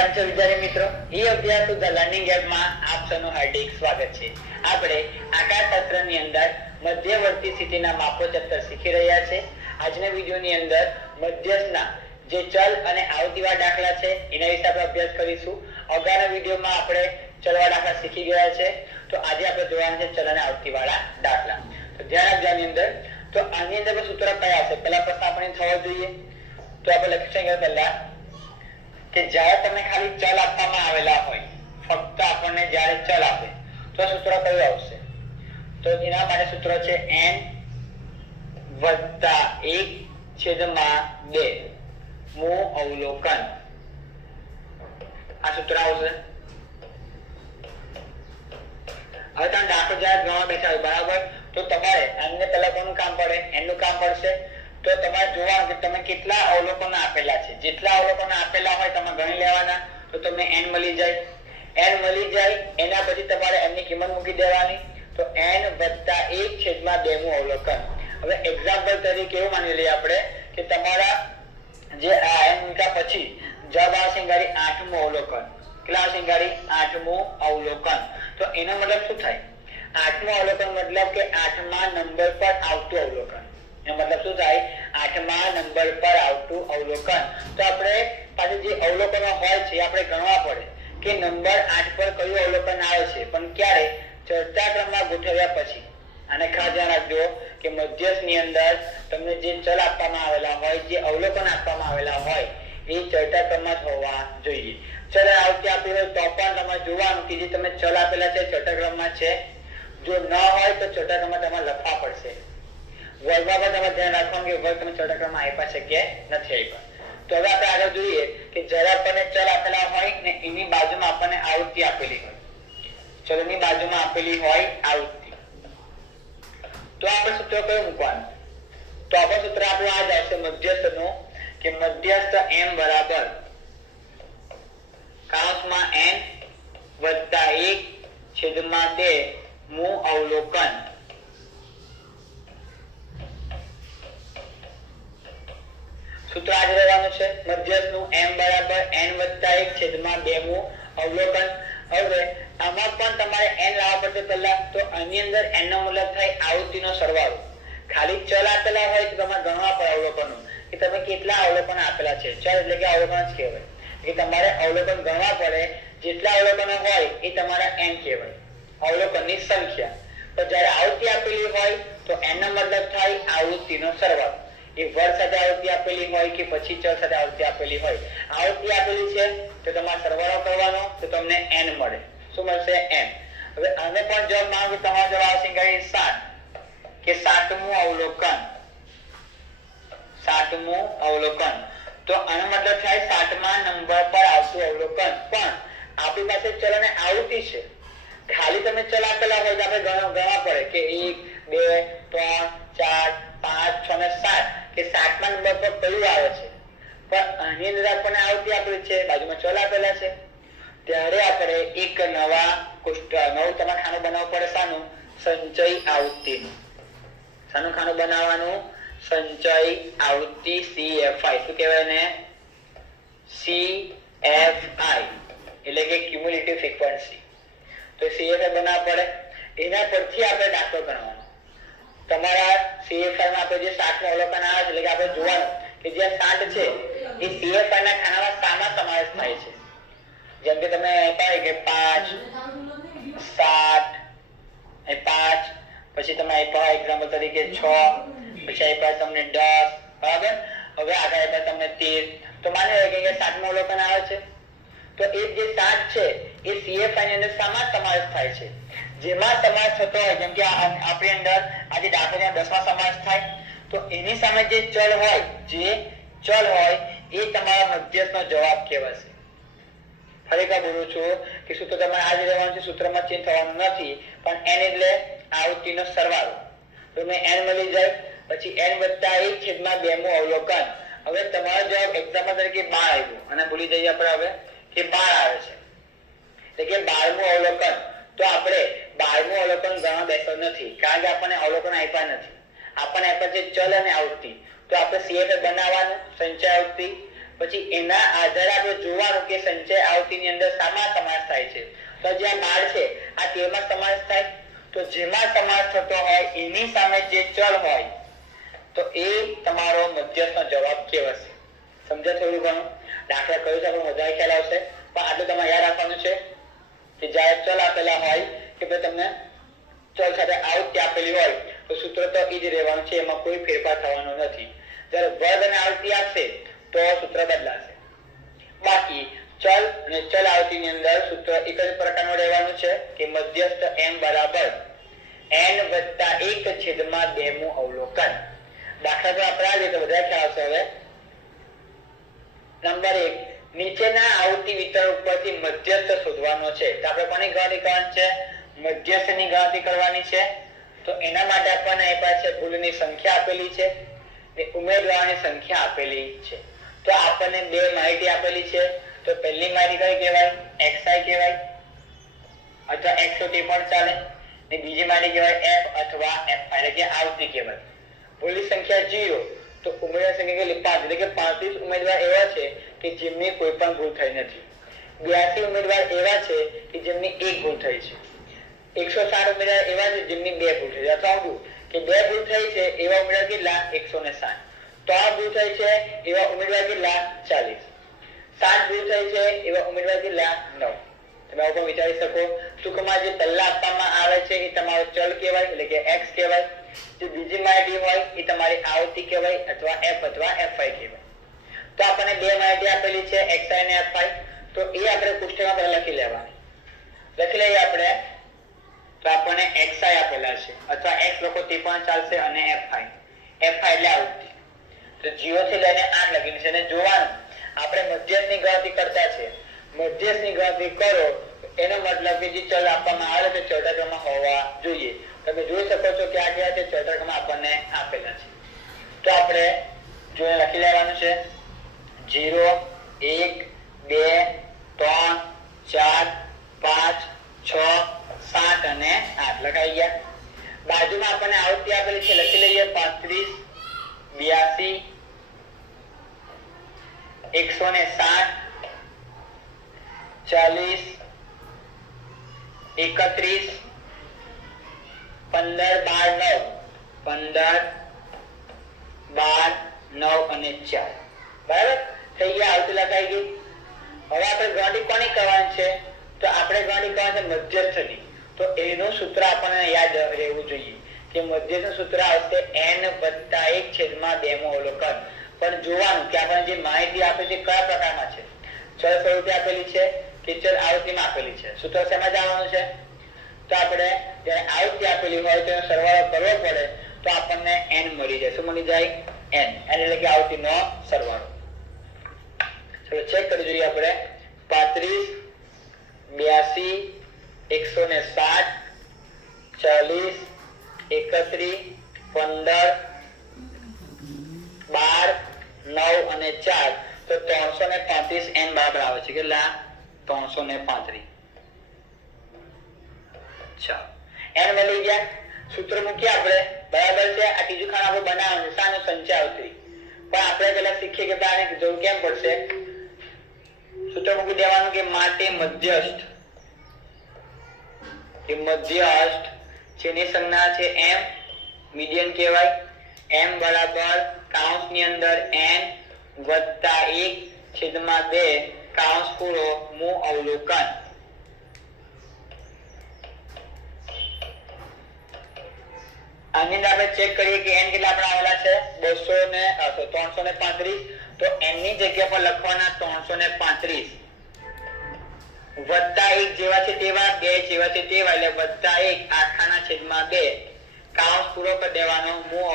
કેમ છો વિદ્યાર્થી મિત્રો? ઈ અભ્યાસ ટુ ધ લર્નિંગ એપમાં આપ સૌનું હાર્દિક સ્વાગત છે. આપણે આકારશાસ્ત્રની અંદર મધ્યવર્તી સ્થિતિના માપો ચેપ્ટર શીખી રહ્યા છે. આજના વિડિયોની અંદર મધ્યસ્થના જે ચલ અને આવતીવાળા દાખલા છે એના વિશે આપણે અભ્યાસ કરીશું. અગાઉના વિડિયોમાં આપણે ચલવાળા દાખલા શીખી ગયા છે, તો આજે આપણે જોવાના છે ચલ અને આવતીવાળા દાખલા. તો ધ્યાન આપજો આની અંદર. તો આની અંદર સૂત્ર કયા હશે? પહેલા પ્રશ્ન આપણે થવો જોઈએ. તો આપણે લખીશું પહેલા કે જ્યારે તમને ખાલી ચલ આપવામાં આવેલા હોય, ફક્ત આપણને જ્યારે ચલ આપે તો સૂત્ર કયું આવશે? તો એના માટે સૂત્ર છે n + 1/2 મુ અવલોકન. આ સૂત્ર આવશે. હવે તમે દાખલો જ્યારે ગણવા બેઠા હોય, બરાબર, તો તમારે આને પહેલા કોનું કામ પડે? n નું કામ પડશે. તો તમારે જોવાનું કે તમે કેટલા અવલોકનો આપેલા છે. જેટલા અવલોકનો આપેલા હોય તમે ગણી લેવાના, તો તમને n મળી જાય. n મળી જાય એના પછી તમારે n ની કિંમત મૂકી દેવાની. તો n + 1/2 મુ અવલોકન. હવે એક્ઝામ્પલ તરીકે એવું માની લઈએ આપણે કે તમારા જે આ n મૂક્યા પછી જવાબ આવશે 8મું અવલોકન. કેટલા આવશે? 8મું અવલોકન. તો એનો મતલબ શું થાય? 8મું અવલોકન મતલબ કે 8મા નંબર પર આવતું અવલોકન. એનો મતલબ શું થાય? 8મા નંબર પર આવતું અવલોકન. તો આપણે પાછું જે અવલોકનો હોય છે આપણે ગણવા પડે કે નંબર 8 પર કયું અવલોકન આવે છે, પણ ક્યારે? ચડતા ક્રમમાં ગોઠવ્યા પછી. અને ખાસ ધ્યાન રાખજો કે મધ્યસ્થની અંદર તમને જે ચલ આપવામાં આવેલા હોય, જે અવલોકન આપવામાં આવેલા હોય, એ ચડતા ક્રમમાં જ હોવા જોઈએ. ચલ આવતી આપી હોય તો પણ તમારે જોવાનું કે જે તમે ચલ આપેલા છે ચડતા ક્રમમાં છે. જો ન હોય તો ચડતા ક્રમમાં તમારે લખવા પડશે. વર્ગમાં પણ તમારે ધ્યાન રાખવાનું કે વર્ગ તમે ચડતા ક્રમમાં આપ્યા છે કે નથી આપ્યા. તો હવે આપણે આગળ જોઈએ કે જ્યારે આપણને ચલ આપેલા હોય ને એની બાજુમાં આપણને આવૃત્તિ આપેલી હોય, ચલની બાજુમાં આપેલી હોય આવૃત્તિ, તો આપણે સૂત્ર કયું મૂકવાનું? તો આપણે સૂત્ર આપણું આ જ આવશે મધ્યસ્થનું, કે મધ્યસ્થ m બરાબર કૌંસમાં n + 1/2 મુ અવલોકન. સૂત્ર આ જ રહેવાનું છે મધ્યસ્થનું m બરાબર n + 1/2 મુ અવલોકન. હવે આમાં પણ તમારે n લાવવા પડશે પહેલા. તો આની અંદર n નો મતલબ થાય આવૃત્તિનો સરવાળો. ખાલી ચલ આપેલા હોય તો તમારે ગણવા પડે અવલોકનો કે તમે કેટલા અવલોકન આપેલા છે. ચલ એટલે કે અવલોકન જ કહેવાય. કે તમારે અવલોકન ગણવા પડે. જેટલા અવલોકનો હોય એ તમારા n કહેવાય, અવલોકનની સંખ્યા. તો જ્યારે આવૃત્તિ આપેલી હોય તો n નો મતલબ થાય આવૃત્તિનો સરવાળો. એ વર્ગ સાથે આવૃત્તિ આપેલી હોય કે પછી ચલ સાથે આવૃત્તિ આપેલી હોય, આવૃત્તિ આપેલી છે તો તમારે સરવાળો કરવાનો, તો તમને n મળે. શું મળશે? n. હવે આને પણ જવાબ માંગો, તમારો જવાબ આવશે 7 કે 7મું અવલોકન. 7મું અવલોકન. તો આનો મતલબ થાય 7મા નંબર પર આવતું અવલોકન. પણ આપણી પાસે ચલ અને આવૃત્તિ છે. ખાલી તમે ચલ આપેલા હોય તો આપણે ગણવા પડે કે 1 2 3 4 5 6 ને 7 કે 7મા નંબર પર કયું આવે છે. પણ આની અંદર આપણને આવૃત્તિ આપેલી છે, બાજુમાં ચલ આપેલા છે. ત્યારે આપણે એક નવું તમારે ખાનું બનાવવું પડે. શાનું? સંચય આવૃત્તિનું. શાનું ખાનું બનાવવાનું? સંચય આવૃત્તિ, CFI. શું કહેવાય ને? CFI એટલે કે ક્યુમ્યુલેટિવ ફ્રીક્વન્સી. તો CFI બનાવવા પડે. એના પરથી આપણે દાખલો ગણવાનો. તમારા CFI માં આપણે જે 7મું અવલોકન આવે છે, એટલે કે આપણે જોવાનું કે જે 7 છે એ CFI ના ખાનામાં શામાં સમાવેશ થાય છે. જેમ કે તમે આપ્યા કે 5 7 એ 5, પછી તમે આપ્યા એક્ઝામ્પલ તરીકે 6, પછી આપ્યા તમને 10, બરાબર. હવે આગળ આપ્યા તમને 13. તો માની લો કે 7મું અવલોકન આવે છે, તો એ જે 7 છે એ CFI ની અંદર શામાં સમાવેશ થાય છે? જેમાં સમાવેશ થતો હોય, જેમ કે આપણી અંદર આજે દાખલામાં 10માં સમાવેશ થાય, તો એની સામે જે ચલ હોય એ તમારા મધ્યસ્થનો જવાબ કહેવાશે. ફરીથી બોલું છું કે સૂત્ર તમારે આ જ રહેવાનું છે, સૂત્રમાં ચેન્જ થવાનું નથી. પણ n એટલે આવૃત્તિનો સરવાળો. તો મેં n મળી જાય, પછી n + 1/2 મુ અવલોકન. હવે તમારો જવાબ એક્ઝામ્પલ તરીકે 12 આવ્યો, અને ભૂલી જઈએ આપણે હવે કે 12 આવે છે, એટલે કે 12મું અવલોકન. તો આપણે 12મું અવલોકન ગણવા બેસતો નથી, કારણ કે આપણને અવલોકન આપ્યા નથી. આપણને આપ્યા છે ચલ અને આવૃત્તિ. તો આપણે CFI બનાવવાનું, સંચય આવૃત્તિ, પછી એના આધારે આપણે જોવાનું કે સંચય આવતીની અંદર શામાં સમાસ થાય છે. તો જે આ 12 છે આ તેમાં સમાસ થાય. તો જેમાં સમાસ થતો હોય એની સામે જે ચલ હોય તો એ તમારો મધ્યસ્થનો જવાબ કહેવાશે. સમજ્યા થોડું ઘણું? દાખલા કયું છે આપણે મજા ખ્યાલ આવશે. પણ આટલું તમારે યાદ રાખવાનું છે કે જ્યારે ચલ આપેલા હોય કે ભાઈ તમને ચલ સાથે આવૃત્તિ આપેલી હોય તો સૂત્ર તો એ જ રહેવાનું છે, એમાં કોઈ ફેરફાર થવાનો નથી. જ્યારે વર્ગ અને આવૃત્તિ આપશે તો સૂત્ર બદલાશે. બાકી ચલ અને ચલ આવૃત્તિની અંદર સૂત્ર એક જ પ્રકારનું રહેવાનું છે કે મધ્યસ્થ m બરાબર n વત્તા 1 છેદમાં 2 મું અવલોકન. દાખલા તો આપણે આજે તો બધા ખ્યાલ આવશે. હવે નંબર 1 નીચેના આવૃત્તિ વિતરણ ઉપરથી મધ્યસ્થ શોધવાનો છે. તો આપણે કોની ગણતરી કરવાની છે? મધ્યસ્થની ગણતરી કરવાની છે. તો એના માટે આપણને અહીં પાસે ભૂલની સંખ્યા આપેલી છે ને ઉમેદવારોની સંખ્યા આપેલી છે. તો આપણને બે માહિતી આપેલી છે. તો પહેલી માહિતી કઈ કહેવાય? xi કહેવાય અથવા x તો તે પણ ચાલે. ને બીજી માહિતી કહેવાય f અથવા fi એટલે કે આવૃત્તિ કહેવાય. ભૂલની સંખ્યા 0 તો ઉમેદવાર સંખ્યા કેટલી? 5 એટલે કે 35 ઉમેદવાર એવા છે કે જેમની કોઈ પણ ભૂલ થઈ નથી. 82 ઉમેદવાર એવા છે કે જેમની એક ભૂલ થઈ છે. 160 ઉમેદવાર એવા છે જેમની બે ભૂલ થઈ છે. અથવા કે બે ભૂલ થઈ છે એવા ઉમેદવાર કેટલા? 160. 3 ભૂલ થઈ છે એવા ઉમેદવાર કેટલા? 40. 7 ભૂલ થઈ છે એવા ઉમેદવાર કેટલા? 9. તમે આવું પણ વિચારી શકો. ટૂંકમાં જે પહેલા આપવામાં આવે છે એ તમારો ચલ કહેવાય એટલે કે x કહેવાય. જે બીજી માહિતી હોય એ તમારી આવૃત્તિ કહેવાય અથવા f અથવા fi કહેવાય. તો આપણને બે માહિતી આપેલી છે xi અને fi. તો એ આપણે પુસ્તકમાં પહેલા લખી લેવાની. લખી લઈએ આપણે. તો આપણને xi આપેલા છે અથવા x લખો તે પણ ચાલશે અને fi. fi એટલે આવૃત્તિ. તો 0 થી લઈને 8 લખીને છે અને જોવાનું આપણે મધ્યસ્થની ગણતરી કરતા છે. મધ્યસ્થની ગણતરી કરો એનો મતલબ કે જે ચલ આપવામાં આવે છે ચોથા ક્રમમાં હોવા જોઈએ. તમે જોઈ શકો છો કે આ કયા છે? ચોથા ક્રમમાં આપણને આપેલા છે. તો આપણે જોઈને લખી લેવાનું છે 0 1 2 3 4 5 6 7 અને 8 લખાઈ ગયા. બાજુમાં આપણને આવૃત્તિ આપેલી છે લખી લઈએ 35 82 160 40 31 15 12 9 અને 4. બરાબર થઈ ગયા? આવૃત્તિ લખાઈ ગઈ. હવે આપણે ગણતરી કોની કરવાની છે? તો આપણે ગણતરી કરવાની છે મધ્યસ્થની. તો એનું સૂત્ર આપણને યાદ રહેવું જોઈએ કે મધ્યસ્થ સૂત્ર આવશે n + 1 છેદમાં 2 મું અવલોકન. પણ જોવાનું કે આપણને જે માહિતી આપે છે કયા પ્રકારમાં છે? ચલ સ્વરૂપે આપેલી છે કે ચલ આવૃત્તિમાં આપેલી છે? સૂત્ર શેમાં જવાનું છે? તો આપણે જ્યારે આવૃત્તિ આપેલી હોય તો એનો સરવાળો કરવો પડે તો આપણને n મળી જાય. શું મળી જાય? n એટલે કે આવૃત્તિનો સરવાળો. ચલો ચેક કરી જોઈએ આપણે. 35 82 160 40 31 15 12 9 અને 4. તો 335 n બરાબર આવે છે. કેટલા? 335. ચાલો n મળી ગયા. સૂત્ર મૂકીએ આપણે. બરાબર છે. આ ત્રીજું ખાનું આપણે બનાવવાનું શાનો? સંચય આવૃત્તિ. પણ આપણે પહેલા શીખીએ કે આને જરૂર કેમ પડશે? સૂત્ર મૂકી દેવાનું કે માટે મધ્યસ્થ જેની સંજ્ઞા છે m મીડિયન કહેવાય. m બરાબર કૌંસની અંદર n વત્તા 1 છેદમાં 2 કૌંસ પૂરો મું અવલોકન. આની અંદર આપણે ચેક કરીએ કે n કેટલા આપણે આવેલા છે? 335. તો n ની જગ્યા પર લખવાના 335 વત્તા 1 જેવા છે તેવા 2 જેવા છે તેવા એટલે વત્તા 1 આખાના છેદમાં 2 કૌંસ પૂરો કરી દેવાનો મું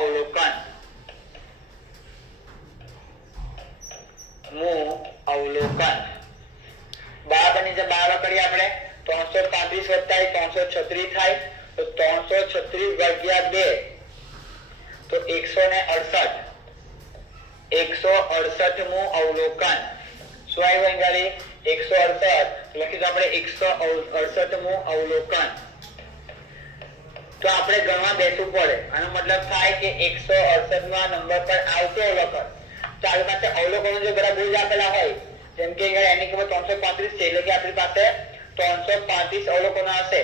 અવલોકન. બરાબરની જે 12 કરીએ આપણે 335 વત્તા 1 336 થાય. તો 336 ભાગ્યા 2 તો 168. 168 મું અવલોકન. શું આવ્યું અંગાલી? 168. લખીશું આપણે 168 મું અવલોકન. તો આપણે ગણવા બેસવું પડે. આનો મતલબ થાય કે 168 ના નંબર પર આવશે અવલોકન તો તો આપણી પાસે અવલોકનો જો બધા બોજ આપેલા હોય, જેમ કે એની કિંમત 335 છે, એટલે કે આપણી પાસે 335 અવલોકનો હશે.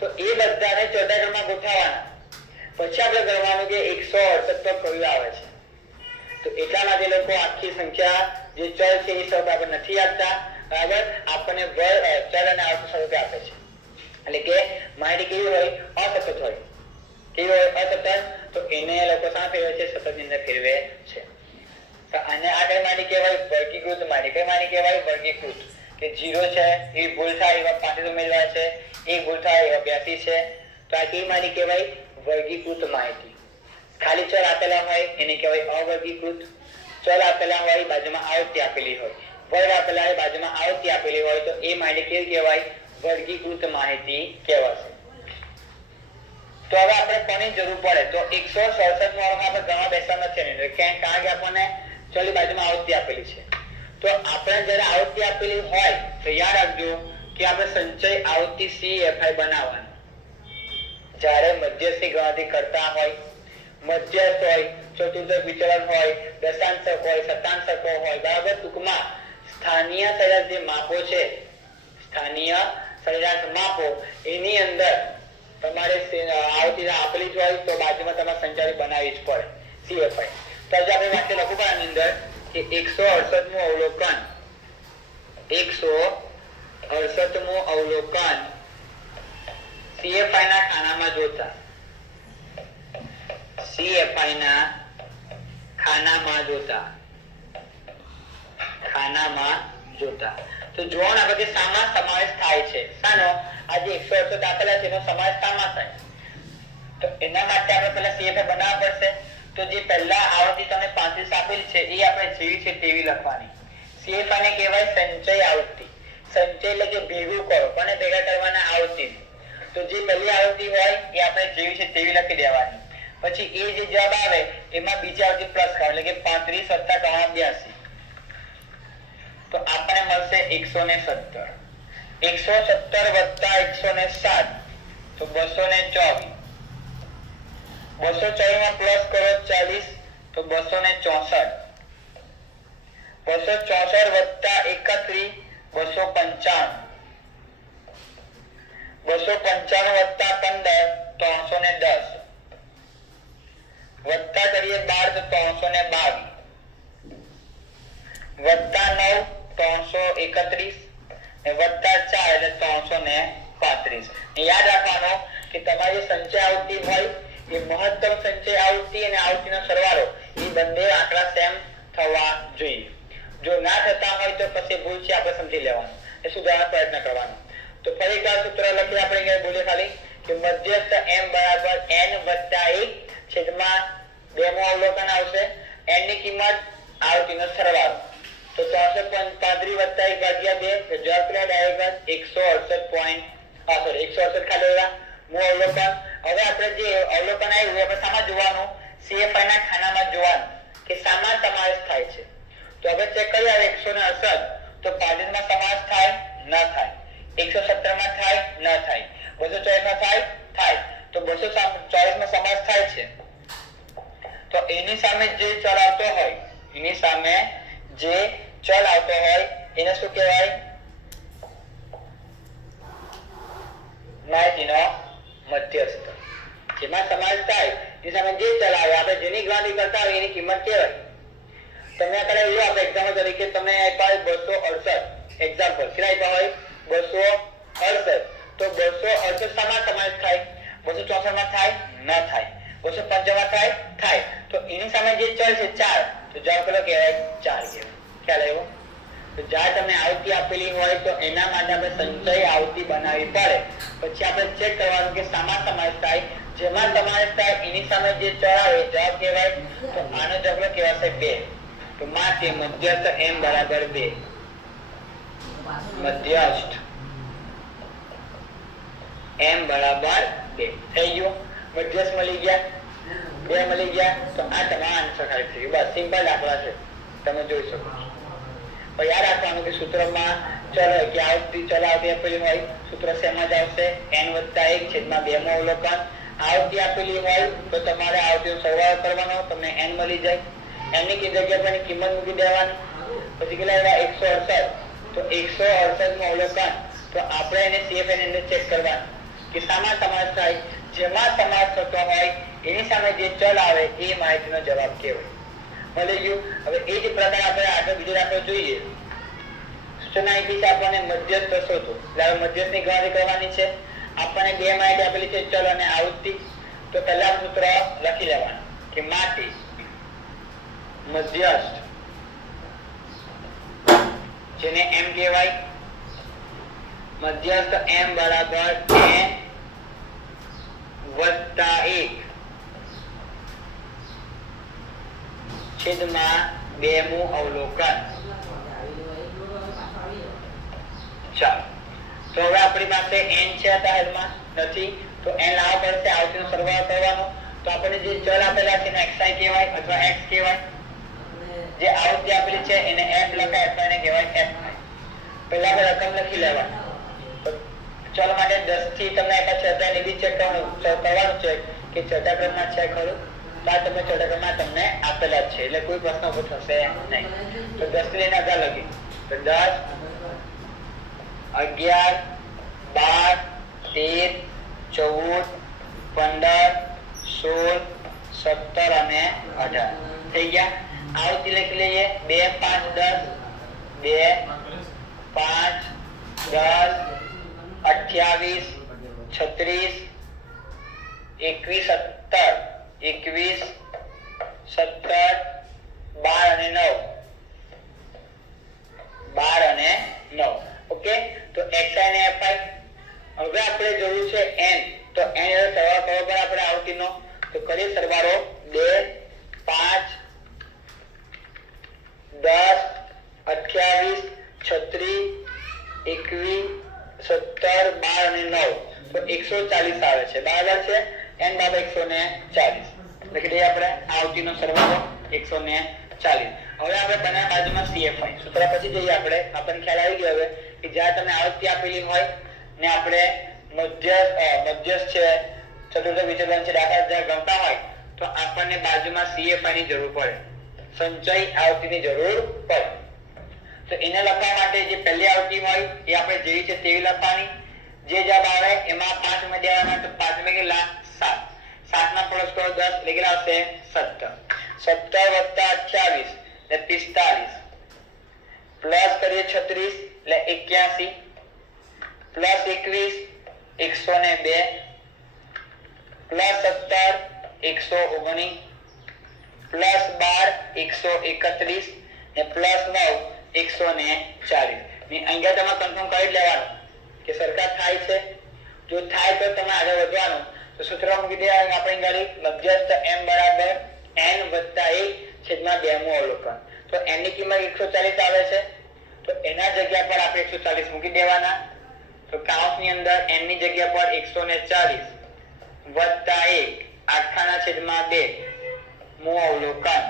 તો એ બધાને ચોથા ક્રમમાં ગોઠવવાના. પછી આપણે કરવાનું કે 168 પર કયું આવે છે. તો એટલા માટે લોકો આખી સંખ્યા જે ચલ છે એ સ્વરૂપે આપણે નથી આપતા, બરાબર. આપણને ચલ અને અર્થ સ્વરૂપે આપે છે. એટલે કે માહિતી કેવી હોય? અસતત હોય. કેવી હોય? અસતત. તો એને લોકો શા ફેરવે છે? સતત ની અંદર ફેરવે છે. તો આને આ કઈ માહિતી કહેવાય? વર્ગીકૃત માહિતી. કઈ માહિતી કહેવાય? વર્ગીકૃત. કે 0 છે એ ભૂલ થાય એવા 35 ઉમેરવા છે, એ ભૂલ થાય એવા 82 છે. તો આ કઈ માહિતી કહેવાય? વર્ગીકૃત માહિતી. ખાલી ચલ આપેલા હોય એને કહેવાય અવર્ગીકૃત. ચલ આપેલા હોય, બાજુમાં આવૃત્તિ આપેલી હોય, વર્ગ આપેલા હોય, બાજુમાં આવૃત્તિ આપેલી હોય, તો એ માહિતી કેવી કહેવાય? વર્ગીકૃત માહિતી કહેવાશે. તો હવે આપણે કોની જરૂર પડે? તો 167 નો આપણે ગણવા બેસવા નથી, કારણ કે આપણને ચલની બાજુમાં આવૃત્તિ આપેલી છે. તો આપણે જ્યારે આવૃત્તિ આપેલી હોય તો યાદ રાખજો કે આપણે સંચય આવૃત્તિ CFI બનાવવાની. જ્યારે મધ્યસ્થી ગણતરી કરતા હોય, મધ્યસ્થ હોય, ચતુર્થક વિચલન હોય, દશાંશક હોય, શતાંશક હોય, બરાબર. ટૂંકમાં સ્થાનીય સરેરાશ જે માપો છે, સ્થાનીય સરેરાશ માપો, એની અંદર તમારે આવૃત્તિ આપેલી જ હોય તો બાજુમાં તમારે સંચાલિત બનાવવી જ પડે, CFI. તો આજે આપણે વાક્ય લખવું પડે આની અંદર કે 168મું અવલોકન, 168મું અવલોકન CFI ના ખાનામાં જોતા, CFI ના ખાનામાં જોતા, ખાનામાં જોતા. તો જોવાનું આપણે કે શામાં સમાવેશ થાય છે. શાનો? આજે 168 આપેલા છે એનો સમાવેશ શામાં થાય? તો એના માટે આપણે પહેલા CFI બનાવવા પડશે. તો જે પહેલા આવૃત્તિ તમને 35 આપેલી છે એ આપણે જેવી છે તેવી લખવાની. CFI ને કહેવાય સંચય આવૃત્તિ. સંચય એટલે કે ભેગું કરો, કોને ભેગા કરવાના? આવૃત્તિ. તો જે પહેલી આવૃત્તિ હોય એ આપણે જેવી છે તેવી લખી દેવાની. પછી એ જે જવાબ આવે એમાં બીજી આવૃત્તિ પ્લસ કરવાની, એટલે કે 35 + 82. તો આપણને મળશે 117. 117 + 107 તો 224. 224 માં પ્લસ કરો 40 તો 264. 264 + 31 295. 295 + 15 310. વત્તા કરીએ 12 તો 322. વત્તા 9 331 ને વત્તા 4 એટલે 335. યાદ રાખવાનો કે તમારી સંચય આવૃત્તિ હોય એ મહત્તમ સંચય આવૃત્તિ અને આવૃત્તિનો સરવાળો એ બંને આંકડા સેમ થવા જોઈએ. જો ના થતા હોય તો પછી ભૂલ છે આપણે સમજી લેવાનું, એ સુધારવાનો પ્રયત્ન કરવાનો. તો ફરી એકવાર સૂત્ર લખી આપણે અહીંયા બોલીએ ખાલી કે મધ્યસ્થ m = n + 1 છેદમાં 2 મો અવલોકન આવશે. n ની કિંમત આવૃત્તિનો સરવાળો. તો 335 + 1/2 જવાબ કેટલો ડાયરેક્ટ 168 ખાલી એવા મો અવલોકન. હવે આપણે જે અવલોકન આવ્યું આપણે શામાં જોવાનું? CFI ના ખાનામાં જોવાનું કે શામાં સમાવેશ થાય છે. તો હવે ચેક કરીએ 168 તો 35 માં સમાવેશ થાય? ન થાય. 117 માં થાય? ન થાય. 224 માં થાય? થાય. તો 224 માં સમાવેશ થાય છે. તો એની સામે જે ચલ આવતો હોય, એની સામે જે ચલ આવતો હોય એને શું કહેવાય? માહિતીનો મધ્યસ્થ. જેમાં સમાવેશ થાય એની સામે જે ચલ આવે આપણે જેની ગણતરી કરતા હોય એની કિંમત કહેવાય. તમને આપણે એવું આપણે એક્ઝામ્પલ તરીકે તમને આપ્યા 268 એક્ઝામ્પલ કેટલા આપ્યા હોય? 268. તો 268 શામાં સમાવેશ થાય? 264 માં થાય? ન થાય. 255 માં થાય? થાય. તો એની સામે જે ચલ છે 4 તો જવાબ કેટલો કહેવાય? 4 કહેવાય. ખ્યાલ આવ્યો? તો જ્યારે તમને આવૃત્તિ આપેલી હોય તો એના માટે આપણે સંચય આવૃત્તિ બનાવવી પડે. પછી આપણે ચેક કરવાનું કે શામાં સમાવેશ થાય. જેમાં સમાવેશ થાય એની સામે જે ચલ આવે જવાબ કહેવાય. તો આનો જવાબ કહેવાશે 2. તો માટે મધ્યસ્થ m = 2. મધ્યસ્થ m = 2 થઈ ગયું. મધ્યસ્થ મળી ગયા, 2 મળી ગયા. તો આ તમારો આન્સર ખાલી થઈ ગયો. બસ સિમ્પલ દાખલા છે, તમે જોઈ શકો છો. પણ યાદ રાખવાનું કે સૂત્રમાં ચલ હોય કે આવૃત્તિ ચલ આવતી આપેલી હોય, સૂત્ર શેમાં જ આવશે? n + 1 છેદમાં 2 મો અવલોકન. આવૃત્તિ આપેલી હોય તો તમારે આવૃત્તિનો સરવાળો કરવાનો, તમને n મળી જાય. એમની જગ્યા પર કિંમત મૂકી દેવાની. પછી કેટલા આવ્યા 168. તો 168 નું અવલોકન. તો આપણે એને CFA ની અંદર ચેક કરવાનું કે શામાં સમાસ થાય. જેમાં સમાસ થતો હોય એની સામે જે ચલ આવે એ માહિતીનો જવાબ કહેવાય. મળી ગયું. હવે એ જ પ્રકાર આપણે આગળ બીજો દાખલો જોઈએ. સૂચના આપી છે આપણને મધ્યસ્થ શોધો. એટલે મધ્યસ્થની ગણતરી કરવાની છે. આપણને બે માહિતી આપેલી છે, ચલ અને આવૃત્તિ. તો પહેલા સૂત્ર લખી લેવાનું કે માટે મધ્યસ્થ, જેને m કહેવાય, મધ્યસ્થ m બરાબર n વત્તા 1 છેદમાં 2 મું અવલોકન. ચાલો, તો હવે આપણી પાસે n છે, હાલમાં નથી, તો n લાવવા પડશે. આવતીનો સરવાળો કરવાનો. તો આપણને જે ચલ આપેલા છે એને xi કહેવાય અથવા x કહેવાય. જે આવૃત્તિ આપેલી છે એને f લખાય અથવા એને કહેવાય f. પહેલા આપણે રકમ લખી લેવાની. તો ચલ માટે 10 થી તમને આપ્યા છે, અત્યારે એ બી ચેક કરવાનું છે કે છઠ્ઠા ક્રમના છે ખરું. તો આ તમે છઠ્ઠા ક્રમના તમને આપેલા છે, એટલે કોઈ પ્રશ્ન ઉભો થશે નહીં. તો 10 થી લઈને આગળ લખી. તો 10 11 12 13 14 15 16 17 અને 18 થઈ ગયા. આવતી લખી લઈએ. 2 5 10 2 5 10 28 36 21 17 12 અને 9 ઓકે. તો xi અને fi. હવે આપણે જોયું છે n. તો n એનો સરવાળો કરવો પડે આપણે આવતીનો. તો કરીએ સરવાળો. 2 5 10 28 36 21 17 12 અને 9. તો 140 આવે છે. બરાબર છે. n બરાબર 140 લખી દઈએ આપણે. આવતીનો સરવાળો 140. હવે આપણે બના બાજુમાં CFI સૂત્ર પછી જઈએ આપણે. આપણને ખ્યાલ આવી ગયો હવે કે જ્યાં તમને આવૃત્તિ આપેલી હોય ને આપણે મધ્યસ્થ છે, ચતુર્થ વિચલન છે, દાખલા જ્યાં ગમતા હોય તો આપણને બાજુમાં CFI ની જરૂર પડે, સંચય આવૃત્તિની જરૂર પડે. તો એને લખવા માટે જે પહેલી આવૃત્તિ હોય એ આપણે જેવી છે તેવી લખવાની. જે જવાબ આવે એમાં 5 માં દેવાના. તો 5 માં કેટલા 7. 7 ના પ્લસ કરો 10 એટલે કેટલા આવશે 17. 17 વત્તા 28 એટલે 45. પ્લસ કરીએ 36 એટલે 81. પ્લસ 21 102. પ્લસ 17 119. પ્લસ 12 131 ને પ્લસ 9 140. અહીંયા તમે કન્ફર્મ કરી લેવાનું કે સરખા થાય છે. જો થાય તો તમે આગળ વધવાનું. તો સૂત્ર મૂકી દેવાનું આપણે ગાડી મધ્યસ્થ m બરાબર n વત્તા 1 છેદમાં 2 મું અવલોકન. તો n ની કિંમત 140 આવે છે, તો એના જગ્યા પર આપણે 140 મૂકી દેવાના. તો કૌંસની અંદર n ની જગ્યા પર 140 વત્તા 1 આખાના છેદમાં 2 મું અવલોકન.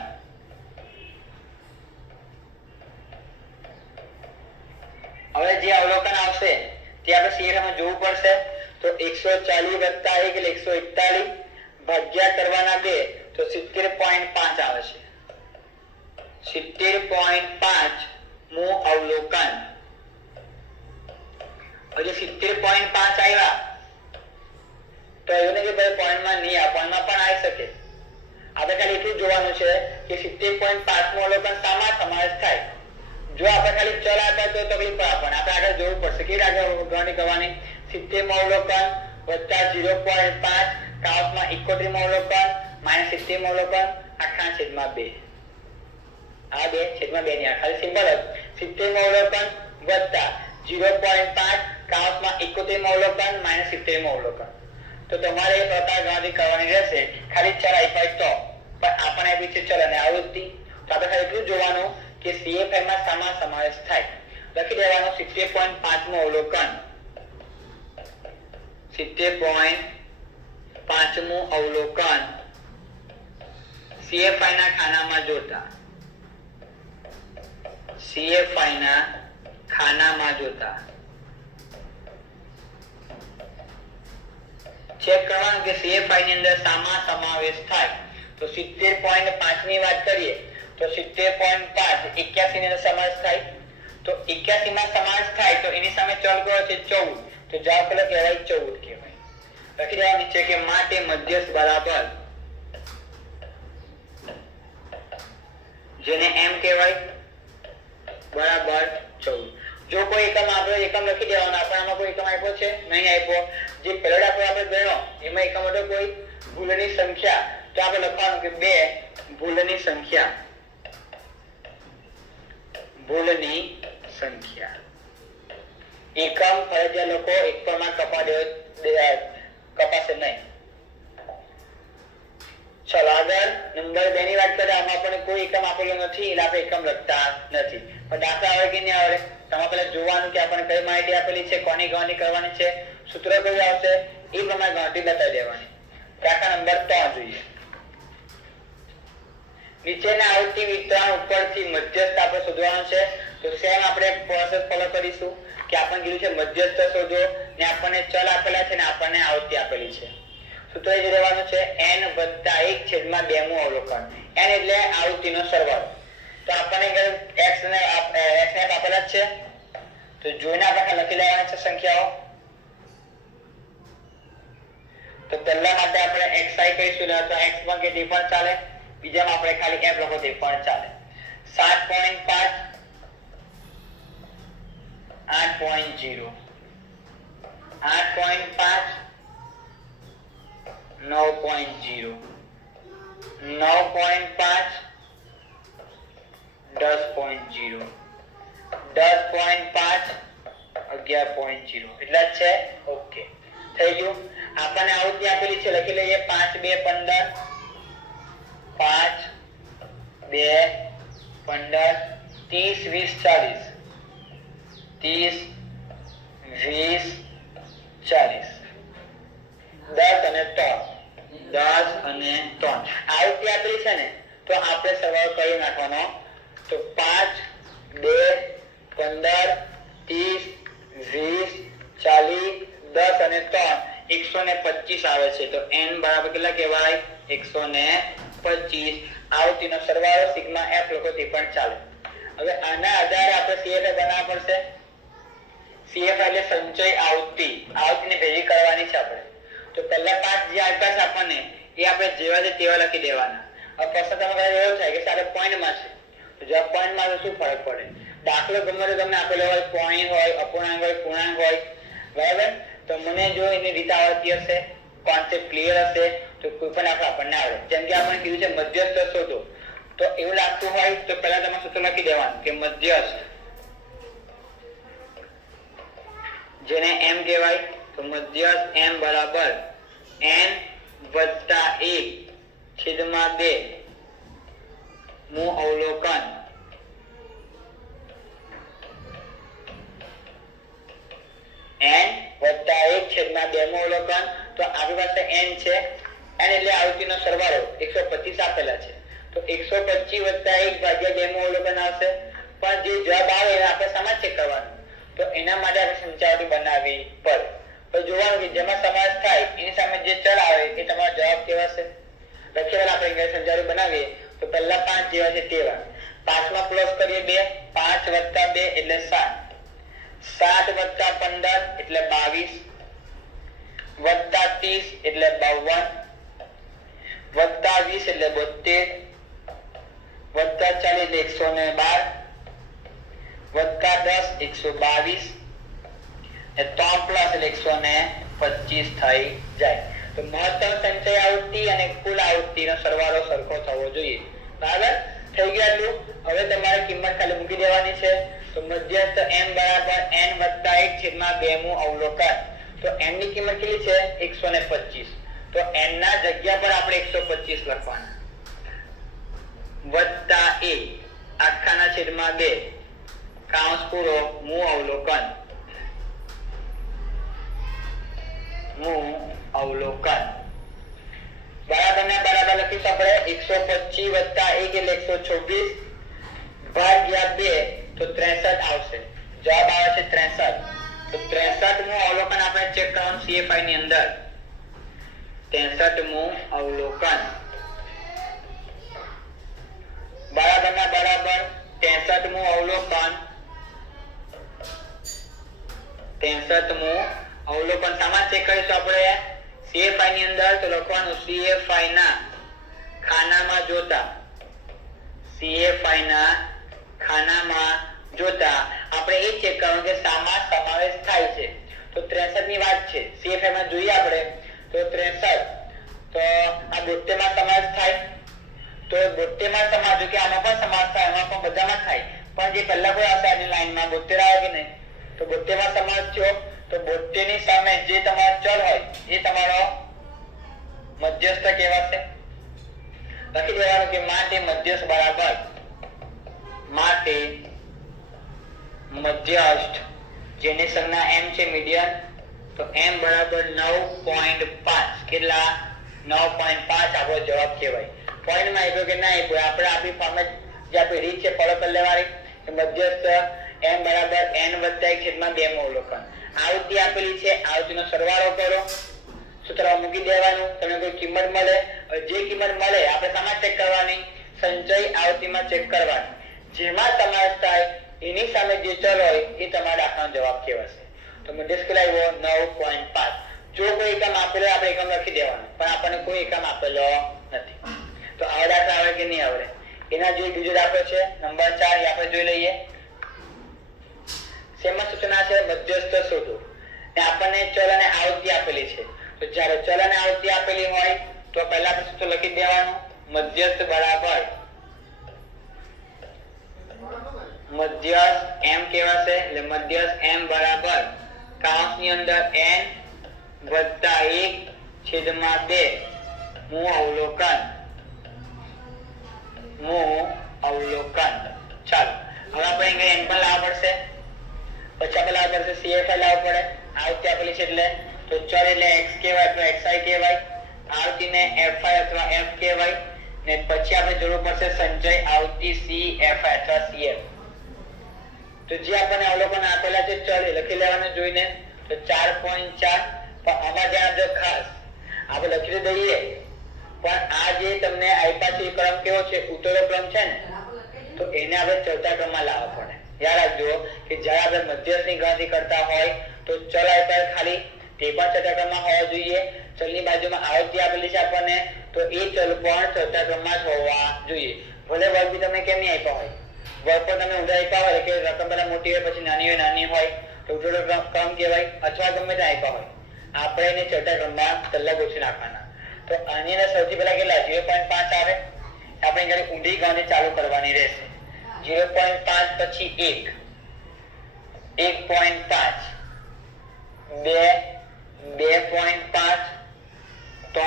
હવે જે અવલોકન આવશે તે આપણે CFA માં જોવું પડશે. તો 140 વત્તા 1 એટલે 141 ભાગ્યા કરવાના 2 તો 70.5 આવે છે. 70.5 મું અવલોકન. હવે 70.5 આવ્યા તો એવું નહીં કે ભાઈ પોઈન્ટમાં નહીં આવે, પોઈન્ટમાં પણ આવી શકે. આપણે ખાલી એટલું જોવાનું છે કે 70.5 મું અવલોકન શામાં સમાવેશ થાય. જો આપણે ખાલી ચલ આપ્યા તો તકલીફ પડે. પણ આપણે આગળ જોવું પડશે કે આગળ ગણતરી કરવાની. 70 મું અવલોકન વત્તા 0.5 કૌંસમાં 71 મું અવલોકન માઈનસ 70 મું અવલોકન આખા છેદમાં 2. આ 2 છેદમાં 2 ની આ ખાલી સિમ્બલ જ. 70 મું અવલોકન વત્તા 0.5 કૌંસમાં 71 મું અવલોકન માઈનસ 70 મું અવલોકન. તો તમારે એ પ્રકાર ગણતરી કરવાની રહેશે. ખાલી ચલ આપ્યા તો પણ આપણે આપી છે ચલ અને આવૃત્તિ. તો આપણે ખાલી એટલું જોવાનું કે CFA માં શામાં સમાવેશ થાય. લખી દેવાનું 70.5 મું અવલોકન. 70.5 મું અવલોકન CFI ના ખાનામાં જોતા. CFI ના ખાનામાં જોતા ચેક કરવાનું કે CFI ની અંદર શામાં સમાવેશ થાય. તો 70.5 ની વાત કરીએ તો 70.5 81 ની અંદર સમાવેશ થાય, તો 81 માં સમાવેશ થાય તો એની સામે ચલ કયો છે 14, તો જવાબ પેલો કહેવાય 14 કહેવાય. લખી દેવાનું છે કે માટે મધ્યસ્થ બરાબર, જેને m કહેવાય, બરાબર 14. જો કોઈ એકમ આપ્યો એકમ લખી દેવાનો. આપણે આમાં કોઈ એકમ આપ્યો છે નહીં આપ્યો. જે પહેલો દાખલો આપણે ગણ્યો એમાં એકમ હતો કોઈ ભૂલની સંખ્યા, તો આપણે લખવાનું કે 2 ભૂલની સંખ્યા, ભૂલની સંખ્યા. એકમ ફરજિયાત લોકો એકમાં કપાશે નહીં. ચલો આગળ નંબર 2 ની વાત કરીએ. આમાં આપણને કોઈ એકમ આપેલો નથી એટલે આપણે એકમ લખતા નથી. પણ દાખલા આવડે કે નહીં આવડે, તમારે પહેલા જોવાનું કે આપણને કઈ માહિતી આપેલી છે, કોની ગણતરી કરવાની છે, સૂત્ર કયું આવશે એ પ્રમાણે ગણતરી બતાવી દેવાની. દાખલા નંબર 3 જોઈએ. નીચેના આવૃત્તિ વિતરણ ઉપરથી મધ્યસ્થ આપણે શોધવાનું છે. તો સેમ આપણે પ્રોસેસ ફોલો કરીશું કે આપણને કીધું છે મધ્યસ્થ શોધો ને આપણને ચલ આપેલા છે ને આપણને આવૃત્તિ આપેલી છે. સૂત્ર એ જ રહેવાનું છે n + 1/2 મું અવલોકન. n એટલે આવૃત્તિનો સરવાળો. તો આપણને x ને આપેલા જ છે, તો જોઈને આપણે લખી લેવાના છે સંખ્યાઓ. તો પહેલા માટે આપણે xi કહીશું અથવા x પણ કે તે પણ ચાલે, બીજામાં આપણે ખાલી f લખો તે પણ ચાલે. 7.5 8.0 8.5 9.0 9.5 10.0 10.5 11.0 એટલા જ છે. ઓકે થઈ ગયું. આપણને આવૃત્તિ આપેલી છે લખી લઈએ. 5 2 15 5 2 15 30 20 40 30 20 40 10 અને 3 10 અને 3 આવૃત્તિ આપેલી છે ને, તો આપણે સરવાળો કરી નાખવાનો. તો 5 2 15 30 20 40 10 અને 3 125 આવે છે. તો n બરાબર કેટલા કહેવાય 125. આવૃત્તિનો સરવાળો સિગ્મા f લખો તે પણ ચાલે. હવે આના આધારે આપણે CFA બનાવવા પડશે. CFA એટલે સંચય આવૃત્તિ. આવૃત્તિને ભેગી કરવાની છે આપણે. તો પહેલા 5 જે આપ્યા છે આપણને એ આપણે જેવા છે તેવા લખી દેવાના. હવે પ્રશ્ન તમારે એવો થાય કે સાહેબ પોઈન્ટમાં છે, તો જો પોઈન્ટમાં તો શું ફરક પડે? દાખલો ગમે તે તમને આપેલો હોય, પોઈન્ટ હોય, અપૂર્ણાંક હોય, પૂર્ણાંક હોય, બરાબર. તો મને જો એની રીત આવડતી હશે, કોન્સેપ્ટ ક્લિયર હશે, તો કોઈ પણ દાખલો આપણને આવડે. જેમ કે આપણે કીધું છે મધ્યસ્થ શોધો, તો એવું લાગતું હોય તો પહેલા તમે સૂત્ર લખી દેવાનું કે મધ્યસ્થ, જેને m કહેવાય. તો મધ્યસ્થ m બરાબર n + 1/2 મું અવલોકન n + 1/2 મું અવલોકન. તો આપણી પાસે n છે, n એટલે આવૃત્તિનો સરવાળો 125 આપેલા છે. તો 125 + 1/2 મું અવલોકન આવશે. પણ જે જવાબ આવે એને આપણે સમાજ ચેક કરવાનું. તો એના માટે આપણે સંચાવટી બનાવવી પડે. તો જોવાનું કે જેમાં સમાસ થાય એની સામે જે ચલ આવે એ તમારો જવાબ કહેવાશે. લખેલા આપણે સંચાવટી બનાવીએ તો પહેલા 5 જેવા છે તેવા. 5 માં પ્લસ કરીએ 2, 5 + 2 એટલે 7, 7 + 15 એટલે 22, + 30 એટલે 52, + 20 એટલે 72, + 40 એટલે 112, + 10 122 ને 3 પ્લસ એટલે 125 થઈ જાય. તો મહત્તમ સંચય આવૃત્તિ અને કુલ આવૃત્તિનો સરવાળો સરખો થવો જોઈએ. બરાબર થઈ ગયું આટલું. હવે તમારે કિંમત ખાલી મૂકી દેવાની છે. તો મધ્યસ્થ m બરાબર n + 1/2 મું અવલોકન. તો n ની કિંમત કેટલી છે 125. તો n ના જગ્યા પર આપણે 125 લખવાના, વત્તા a આખાના છેદમાં 2 કૌંસ પૂરો મું અવલોકન, મું અવલોકન. બરાબર ને બરાબર લખીશું આપણે. 125 + 1 એટલે 126 ભાગ્યા 2 તો 63 આવશે. જવાબ આવે છે 63. તો 63 મું અવલોકન આપણે ચેક કરવાનું CFI ની અંદર. 63 મું અવલોકન બરાબર ના બરાબર 63મું અવલોકન 63મું અવલોકન સામાન ચેક કરીશું આપણે CFI ની અંદર તો લખવાનું CFI ના ખાનામાં જોતા CFI ના ખાનામાં જોતા આપણે એ ચેક કરવાનું કે શામાં સમાવેશ થાય છે તો 63 ની વાત છે CFI માં જોઈએ આપણે તો 63 તો આ 72 માં સમાવેશ થાય તો 72 માં સમાવેશ કે આમાં પણ સમાવેશ થાય આમાં પણ બધામાં થાય પણ જે પહેલા કોઈ આવશે આની લાઈનમાં 72 આવે કે નહીં તો 72 માં સમાવેશ થયો તો 72 ની સામે જે તમારો ચલ હોય એ તમારો મધ્યસ્થ કહેવાશે લખી દેવાનું કે માટે મધ્યસ્થ બરાબર માટે મધ્યસ્થ જેની સંજ્ઞા m છે મીડિયન તો m બરાબર 9.5 કેટલા 9.5 આપણો જવાબ કહેવાય પોઈન્ટ માં આપ્યો કે ના આપ્યો આપણે આપણી ફોર્મેટ જે આપણી રીત છે ફોલો કરી લેવાની કે મધ્યસ્થ m બરાબર n + 1/2 માં અવલોકન આવૃત્તિ આપેલી છે આવૃત્તિનો સરવાળો કરો સૂત્રમાં મૂકી દેવાનું તમને કોઈ કિંમત મળે જે કિંમત મળે આપણે સામા ચેક કરવાની સંચય આવૃત્તિમાં ચેક કરવાની જેમાં સમાવેશ થાય એની સામે જે ચલ હોય એ તમારા દાખલાનો જવાબ કહેવાશે તો મેં ડિસ્ક લાવ્યો 9.5 જો કોઈ એકમ આપેલો આપણે એકમ લખી દેવાનો પણ આપણને કોઈ એકમ આપેલો નથી તો આવા દાખલા આવે કે નહીં આવડે એના જે બીજો દાખલો છે નંબર 4 એ આપણે જોઈ લઈએ શેમાં સૂચના છે મધ્યસ્થ શોધો ને આપણને ચલ અને આવૃત્તિ આપેલી છે તો જ્યારે ચલ અને આવૃત્તિ આપેલી હોય તો પહેલા આપણે સૂત્ર લખી દેવાનું મધ્યસ્થ બરાબર મધ્યસ્થ m કહેવાશે એટલે મધ્યસ્થ m બરાબર કૌંસની અંદર n + 1/2 મૂ અવલોકન ચાલો હવે આપણે અહીં n પણ લાવવા પડશે પછી આપણે લાવવા પડશે CFI લાવવા પડે આવૃત્તિ આપેલી છે એટલે તો ચલ એટલે x કહેવાય અથવા xi કહેવાય આવૃત્તિને fi અથવા f કહેવાય ને પછી આપણે જરૂર પડશે સંચય આવૃત્તિ CFI અથવા CF તો જે આપણને અવલોકન આપેલા છે ચલ એ લખી લેવાનું જોઈને તો 4.4 પણ આમાં ધ્યાન જો ખાસ આપણે લખી દઈએ પણ આ જે તમને આપ્યા છે એ ક્રમ કેવો છે ઉતરો ક્રમ છે ને તો એને આપણે ચડતા ક્રમમાં લાવવા પડે યાદ રાખજો કે જ્યારે આપણે મધ્યસ્થની ગણતરી કરતા હોય તો ચલ આપ્યા ખાલી તે પણ ચડતા ક્રમમાં હોવા જોઈએ ચલની બાજુમાં આવૃત્તિ આપેલી છે આપણને તો એ ચલ પણ ચડતા ક્રમમાં જ હોવા જોઈએ ભલે વર્ગ બી તમે કેમ નહીં આપ્યા હોય વર્ગ પર તમે ઊંધા આપ્યા હોય કે રકમ પહેલા મોટી હોય પછી નાની હોય તો ઉતરો ક્રમ કહેવાય અથવા ગમે તે આપ્યા હોય આપણે એને ચડતા ક્રમમાં પહેલા ગોઠવી નાખવાના તો આની અંદર સૌથી પહેલા કેટલા 0.5 આવે આપણે ઘરે ઊંધી ગણતરી ચાલુ કરવાની રહેશે 0.5 પછી 1 1.5 2 2.5 3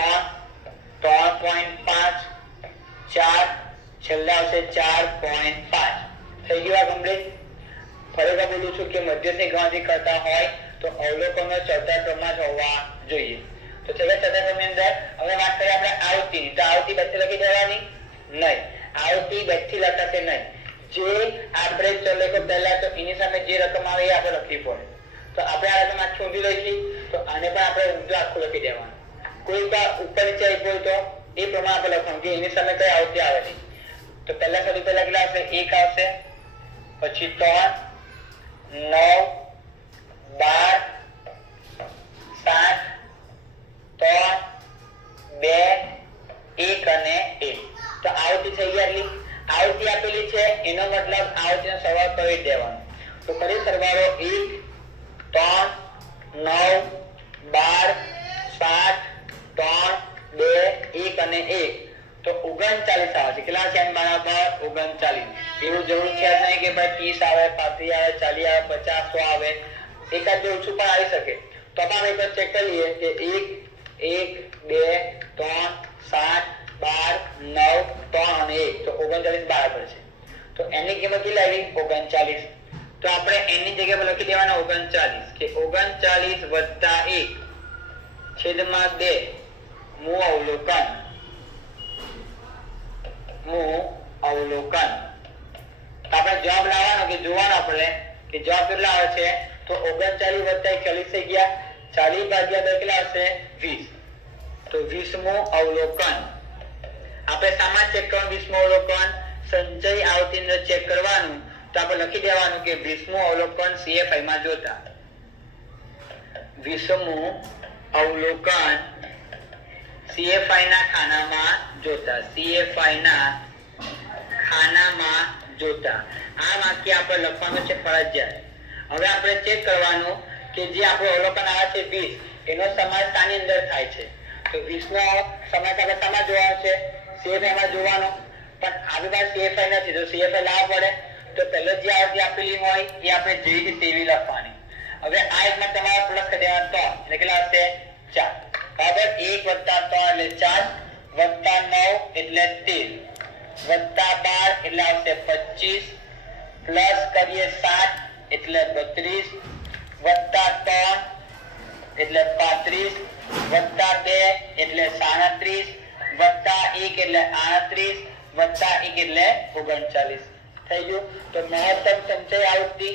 3.5 4 છેલ્લા આવશે 4.5 થઈ ગયું આ કમ્પ્લીટ ફરીથી બોલું છું કે મધ્યસ્થની ગણતરી કરતા હોય તો અવલોકનો ચડતા ક્રમમાં જ હોવા જોઈએ તો ચલો ચડતા ક્રમની અંદર હવે વાત કરીએ આપણે આવૃત્તિની તો આવૃત્તિ બેથી લખી દેવાની નહીં આવૃત્તિ બેથી લખાશે નહીં જે આપણે ચલેકો પહેલા તો એની સામે જે રકમ આવે એ આપણે લખવી પડે તો આપણે આ રકમ આખી ઊંધી લખી તો આને પણ આપણે ઊંધું આખું લખી દેવાનું કોઈ ઉપર નીચે આપ્યું તો એ પ્રમાણે આપણે લખવાનું કે એની સામે કઈ આવૃત્તિ આવે નહીં તો પહેલા સૌથી પહેલા કેટલા આવશે 1 આવશે પછી 3 9 12 7 3 2 1 અને 1 તો આવૃત્તિ થઈ ગઈ આટલી આવૃત્તિ આપેલી છે એનો મતલબ આવૃત્તિનો સરવાળો કરી દેવાનો તો કરી સરવાળો 1 3 9 12 7 3 2 1 અને 1 તો 39 આવે છે કેટલા છે n બરાબર 39 એવું જરૂર છે નહીં કે ભાઈ 30 આવે 35 આવે 40 આવે 50 આવે એકાદ બે ઓછું પણ આવી શકે તો આપણે એકવાર ચેક કરીએ કે 1 2 3 7 12 9 3 અને 1 તો 39 બરાબર છે તો એની કિંમત કેટલી આવી 39 તો આપણે એની જગ્યા પર લખી દેવાના 39 કે 39 + 1/2 મૂ અવલોકન આપણે જવાબ લાવવાનો કે જોવાનો આપણે કે જવાબ કેટલા આવે છે તો 39 + 40 થઈ ગયા 40 ભાગ્યા 2 કેટલા આવશે 20 તો 20મું અવલોકન આપણે સામાન્ય ચેક કરવાનું 20મું અવલોકન સંચય આવતીને ચેક કરવાનું તો આપણે લખી દેવાનું કે 20મું અવલોકન CFI માં જોતા 20મું અવલોકન CFI ના ખાનામાં જોતા CFI ના ખાનામાં જોતા આ વાક્ય આપણે લખવાનું છે ફરજિયાત. હવે આપણે ચેક કરવાનું કે જે આપણું અવલોકન આવે છે 20 એનો સમાસ શાની અંદર થાય છે તો 20 નો સમાસ આપણે શામાં જોવાનો છે CFI માં જોવાનો પણ આવી બાર CFI નથી તો CFI લાવવા પડે તો પહેલો જે આવૃત્તિ આપેલી હોય એ આપણે જેવી રીતે તેવી લખવાની. હવે આ એકમાં તમારે પ્લસ કરી દેવાનો 3 એટલે કેટલા હશે 4 બરાબર 1 + 3 એટલે 4 + 9 એટલે 13 + 12 એટલે આવશે 25 પ્લસ કરીએ 7 એટલે 32 + 3 એટલે 35 + 2 એટલે 37 + 1 એટલે 38 + 1 એટલે 39 થઈ ગયું. તો મહત્તમ સંચય આવૃત્તિ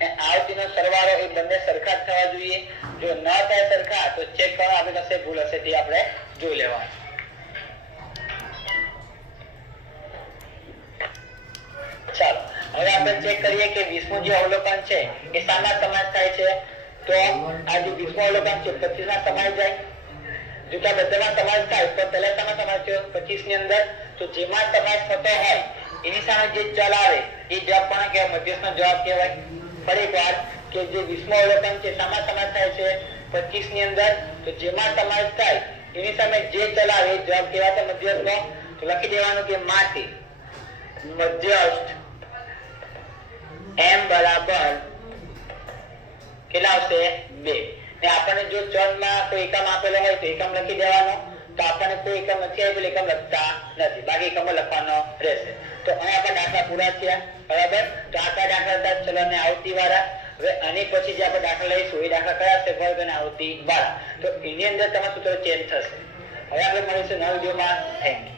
અને આવૃત્તિનો સરવાળો એ બંને સરખા જ થવા જોઈએ. જો ન થાય સરખા તો ચેક કરો આપણે કશે ભૂલ હશે તે આપણે જોઈ લેવાનું. ચાલો હવે આપણે ચેક કરીએ કે 20મું જે અવલોકન છે એ શામાં સમાસ થાય છે તો આ જે 20મું અવલોકન છે 25 માં સમાઈ જાય. જો કે બધામાં સમાસ થાય તો પહેલા શામાં સમાસ થયો 25 ની અંદર તો જેમાં સમાસ થતો હોય એની સામે જે ચલ આવે એ જવાબ કોને કહેવાય મધ્યસ્થનો જવાબ કહેવાય. ફરી એકવાર કે જે 20મું અવલોકન છે શામાં સમાસ થાય છે 25 ની અંદર તો જેમાં સમાસ થાય એની સામે જે ચલ આવે એ જવાબ કહેવાય મધ્યસ્થનો. તો લખી દેવાનું કે માટે મધ્યસ્થ m બરાબર કેટલા આવશે 2 ને આપણને જો ચલમાં કોઈ એકમ આપેલો હોય તો એકમ લખી દેવાનો તો આપણને કોઈ એકમ નથી આપેલો એકમ લખતા નથી બાકી એકમ લખવાનો રહેશે. તો અહીંયા આપણે દાખલા પૂરા થયા બરાબર. તો આટલા દાખલા હતા ચલો ને આવૃત્તિ વાળા. હવે આની પછી જે આપણે દાખલા લઈશું એ દાખલા કયા છે વર્ગ અને આવૃત્તિ વાળા. તો એની અંદર તમારું સૂત્ર ચેન્જ થશે. હવે આપણે મળીશું નવા વિડીયોમાં. Thank you.